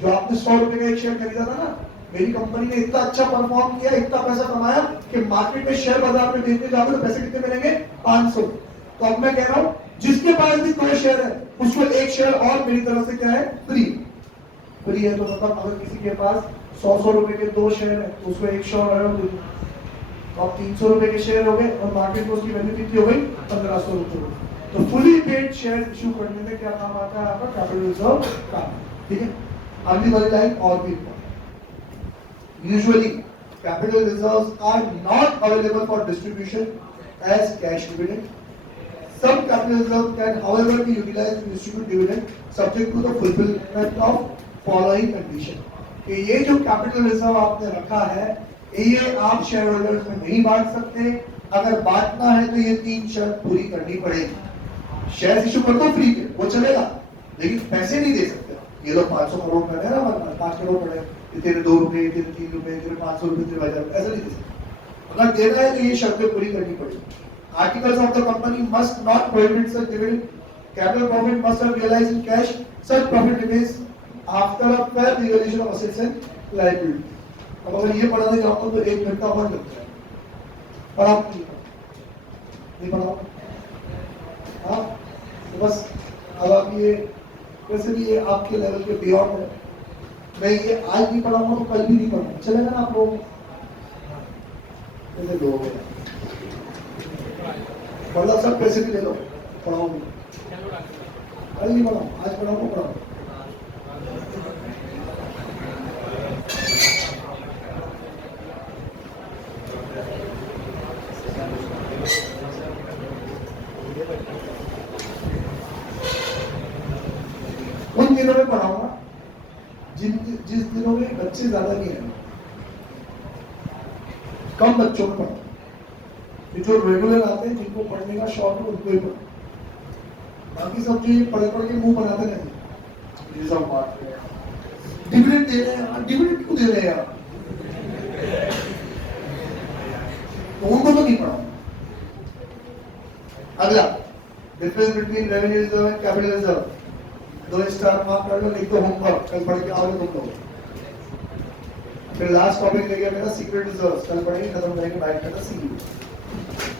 जो आपने 100 रुपए का एक शेयर खरीदा था ना, मेरी कंपनी ने इतना अच्छा परफॉर्म किया, इतना पैसा कमाया कि मार्केट में शेयर बाजार में बेचने जाओगे तो पैसे कितने मिलेंगे? 500। तो अब मैं कह रहा हूं जिसके पास भी 2 शेयर है उसको 1 शेयर और मेरी तरफ से क्या है? फ्री। फ्री है तो मतलब अगर किसी के पास 100 रुपए के 2 शेयर है तो उसको 1 शेयर और दे दो, तो अब 300 रुपए के शेयर हो गए और मार्केट में उसकी वैल्यू कितनी हो गई? 1500 रुपए। तो फुली पेड शेयर इशू करने में क्या काम आता है? आपका कैपिटल रिजर्व का। ठीक है, अगली वाली लाइन और भी usually capital reserves are not available for distribution as cash dividend. Some capital reserves can however be utilized to distribute dividend subject to the fulfillment of following condition. कि ये जो कैपिटल रिजर्व आपने रखा है ये आप शेयर होल्डर्स में नहीं बांट सकते, अगर बांटना है तो ये 3 शर्त पूरी करनी पड़ेगी। शेयर इशू कर दो फ्री के, वो चलेगा, लेकिन पैसे नहीं दे सकते। ये लोग 500 करोड़ का है ना, 5 करोड़ पड़े, तेरे 2 रुपए, तेरे 3 रुपए, तेरे 500 रुपए, तेरे 1000, ऐसा नहीं दे सकते। अगर देना है तो ये शर्तें पूरी करनी पड़ेगी। Articles of the company must not prohibit such dividend. Capital profit must have realized in cash. Such profit remains after a fair revaluation of assets and liabilities. अब अगर ये पढ़ाने जाओ तो 1 घंटा और लगता है, पढ़ाओ नहीं पढ़ाओ, हाँ तो बस। अब आप ये वैसे भी ये आपके लेवल के बियॉन्ड है, मैं ये आज नहीं पढ़ाऊंगा तो कल भी नहीं पढ़ाऊंगा, चलेगा ना आप लोग? ऐसे लोग हैं, मतलब सब पैसे भी ले लो, पढ़ाऊंगा कल नहीं पढ़ाऊँ, आज पढ़ाऊंगा पढ़ाऊँ। उन दिनों में पढ़ाऊंगा जिस दिनों में बच्चे ज्यादा नहीं है, कम बच्चों में पढ़ो, जो रेगुलर आते हैं, जिनको पढ़ने का शौक है उनको ही पढ़ो। बाकी सब चीज पढ़ के मुंह बनाते नहीं, ये सब बात है। डिविडेंड दे रहे हैं यार, डिविडेंड क्यों दे रहे हैं यार? तो उनको तो नहीं पढ़ा। अगला difference between revenue reserve and capital reserve, 2 star mark कर लो, लिख दो होमवर्क, कल पढ़ के आओगे तुम लोग। फिर लास्ट टॉपिक ले गया मेरा सीक्रेट रिजर्व, कल पढ़ेंगे, खत्म करेंगे बैठ कर सीक्रेट।